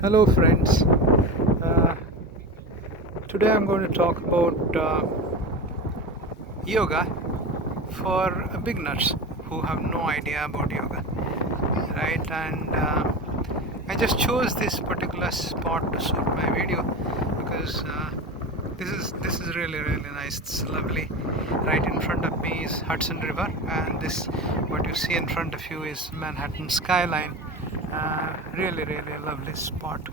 Hello, friends. Uh, Today I'm going to talk about yoga for beginners who have no idea about yoga, right? And I just chose this particular spot to shoot my video because this is really nice. It's lovely. Right in front of me is Hudson River, and this what you see in front of you is Manhattan skyline. Really a lovely spot.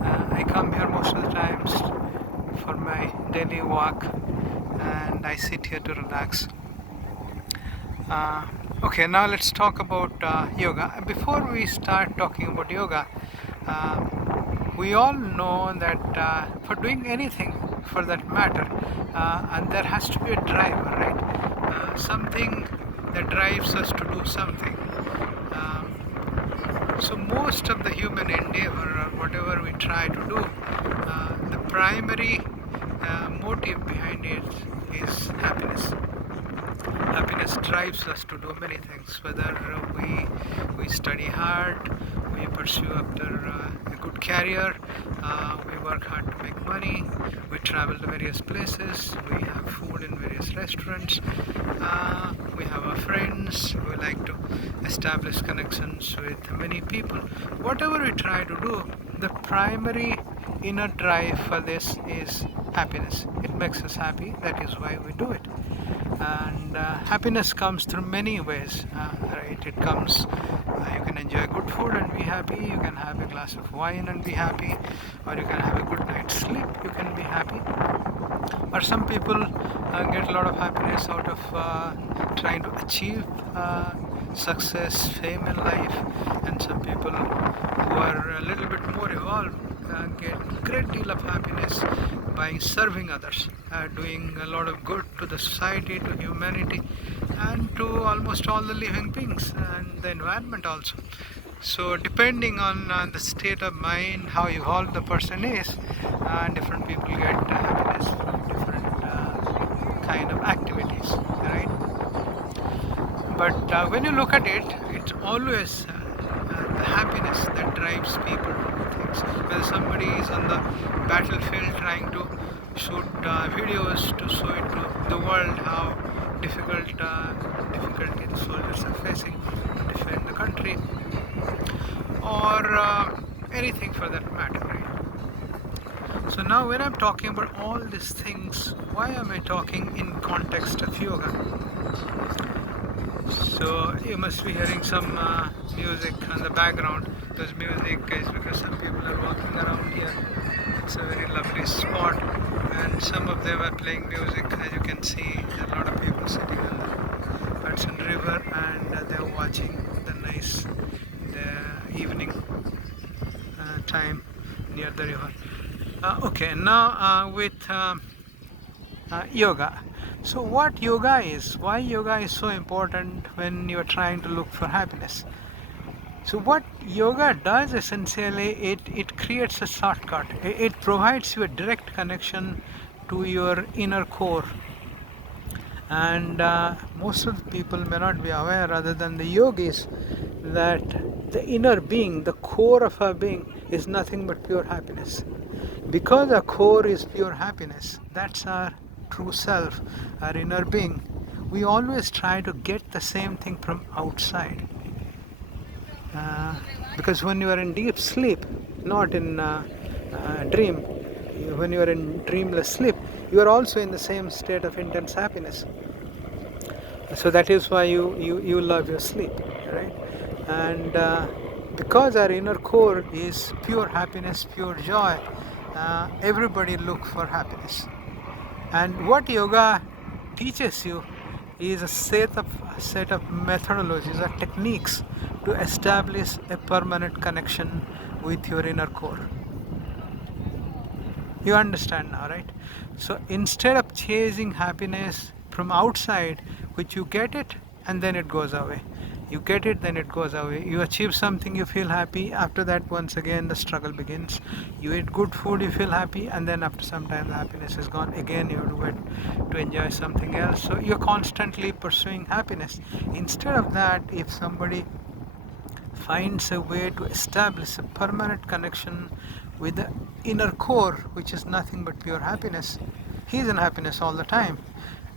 I come here most of the times for my daily walk, and I sit here to relax. Uh, okay, now let's talk about yoga. Before we start talking about yoga, uh, we all know that for doing anything for that matter, and there has to be a driver, right? Something that drives us to do something. So most of the human endeavor or whatever we try to do, the primary motive behind it is happiness. Happiness drives us to do many things, whether we study hard, we pursue after a good career, we work hard to make money, we travel to various places, we have food in various restaurants, we have our friends, we like to establish connections with many people. Whatever we try to do, the primary inner drive for this is happiness. It makes us happy, that is why we do it. And happiness comes through many ways, right? It comes, you can enjoy good food and be happy, you can have a glass of wine and be happy, or you can have a good night's sleep, you can be happy. Or some people get a lot of happiness out of trying to achieve success, fame in life, and some people who are a little bit more evolved get a great deal of happiness by serving others, doing a lot of good to the society, to humanity, and to almost all the living beings and the environment also. So depending on the state of mind, how evolved the person is, different people get happiness from different kind of activities, right? But when you look at it, it's always the happiness that drives people to do things. Whether somebody is on the battlefield trying to shoot videos to show it to the world how difficulty the soldiers are facing to defend the country, or anything for that matter, right? So now when I'm talking about all these things, why am I talking in context of yoga? So you must be hearing some music on the background. This music is because some people are walking around here. It's a very lovely spot, and some of them are playing music. As you can see, there are a lot of people sitting on the Hudson River, and they're watching the nice the evening time near the river. Okay, now with yoga. So what yoga is, why yoga is so important when you're trying to look for happiness? So what yoga does essentially, it creates a shortcut. It provides you a direct connection to your inner core. And most of the people may not be aware, other than the yogis, that the inner being, the core of our being, is nothing but pure happiness. Because our core is pure happiness, that's our true self, our inner being, we always try to get the same thing from outside. Because when you are in deep sleep, not in dream, when you are in dreamless sleep, you are also in the same state of intense happiness. So that is why you love your sleep, right? And because our inner core is pure happiness, pure joy, everybody look for happiness. And what yoga teaches you is a set of methodologies or techniques to establish a permanent connection with your inner core. You understand now, right? So instead of chasing happiness from outside, which you get it and then it goes away, you get it, then it goes away, you achieve something, you feel happy, after that once again the struggle begins. You eat good food, you feel happy, and then after some time the happiness is gone again, you have to wait to enjoy something else. So you're constantly pursuing happiness. Instead of that, if somebody finds a way to establish a permanent connection with the inner core, which is nothing but pure happiness. He is in happiness all the time,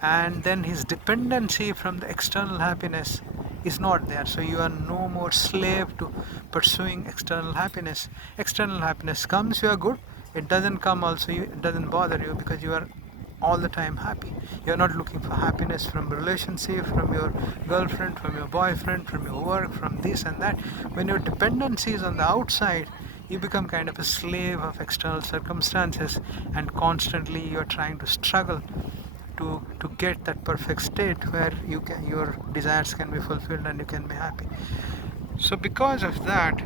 and then his dependency from the external happiness is not there. So you are no more slave to pursuing external happiness. External happiness comes, you are good. It doesn't come also, it doesn't bother you, because you are all the time happy. You're not looking for happiness from relationship, from your girlfriend, from your boyfriend, from your work, from this and that. When your dependency is on the outside, you become kind of a slave of external circumstances, and constantly you're trying to struggle to get that perfect state where your desires can be fulfilled and you can be happy. So because of that,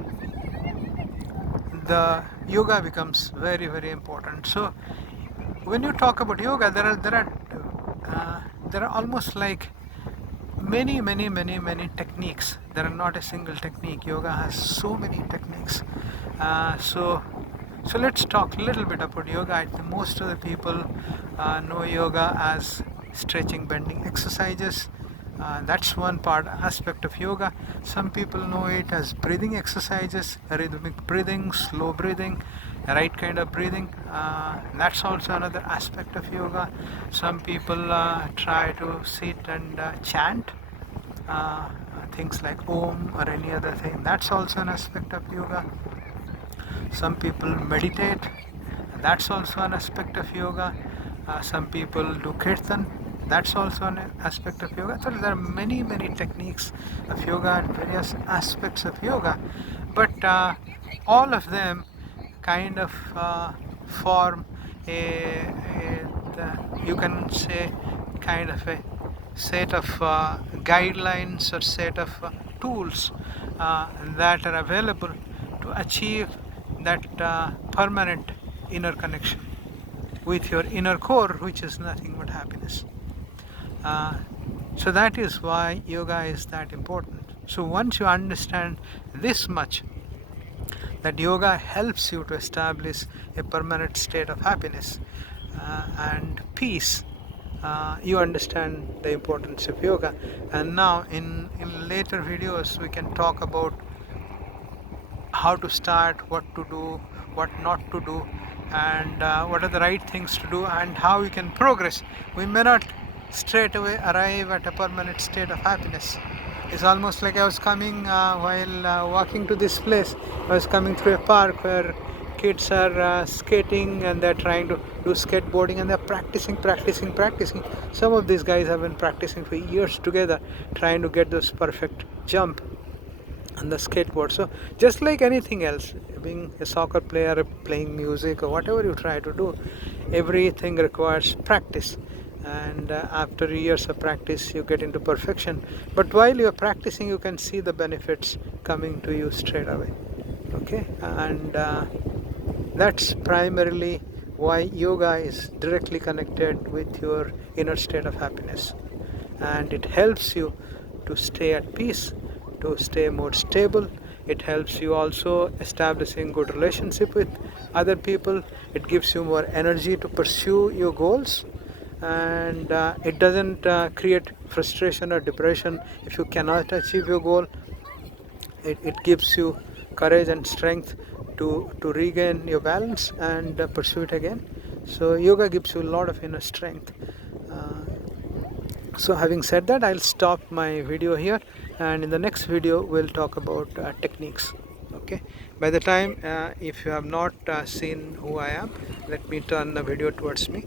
the yoga becomes very, very important. So when you talk about yoga, there are almost like many techniques. There are not a single technique. Yoga has so many techniques. So let's talk a little bit about yoga. Most of the people know yoga as stretching, bending exercises. That's one part aspect of yoga. Some people know it as breathing exercises, rhythmic breathing, slow breathing, right kind of breathing. That's also another aspect of yoga. Some people try to sit and chant things like Om or any other thing. That's also an aspect of yoga. Some people meditate. That's also an aspect of yoga. Some people do kirtan. That's also an aspect of yoga. So there are many techniques of yoga and various aspects of yoga, but all of them kind of form you can say kind of a set of guidelines or set of tools that are available to achieve that permanent inner connection with your inner core, which is nothing but happiness. So that is why yoga is that important. So once you understand this much, that yoga helps you to establish a permanent state of happiness and peace, you understand the importance of yoga. And now in later videos we can talk about how to start, what to do, what not to do, and what are the right things to do, and how we can progress. We may not straight away arrive at a permanent state of happiness. It's almost like I was coming while walking to this place. I was coming through a park where kids are skating and they're trying to do skateboarding, and they're practicing. Some of these guys have been practicing for years together, trying to get those perfect jump on the skateboard. So just like anything else, being a soccer player, playing music, or whatever you try to do, everything requires practice. And after years of practice you get into perfection, but while you're practicing you can see the benefits coming to you straight away. Okay, and that's primarily why yoga is directly connected with your inner state of happiness, and it helps you to stay at peace, to stay more stable. It helps you also establishing good relationship with other people. It gives you more energy to pursue your goals, and it doesn't create frustration or depression if you cannot achieve your goal. It gives you courage and strength to regain your balance and pursue it again. So yoga gives you a lot of inner strength. So having said that, I'll stop my video here, and in the next video we'll talk about techniques. Okay, by the time if you have not seen who I am, let me turn the video towards me.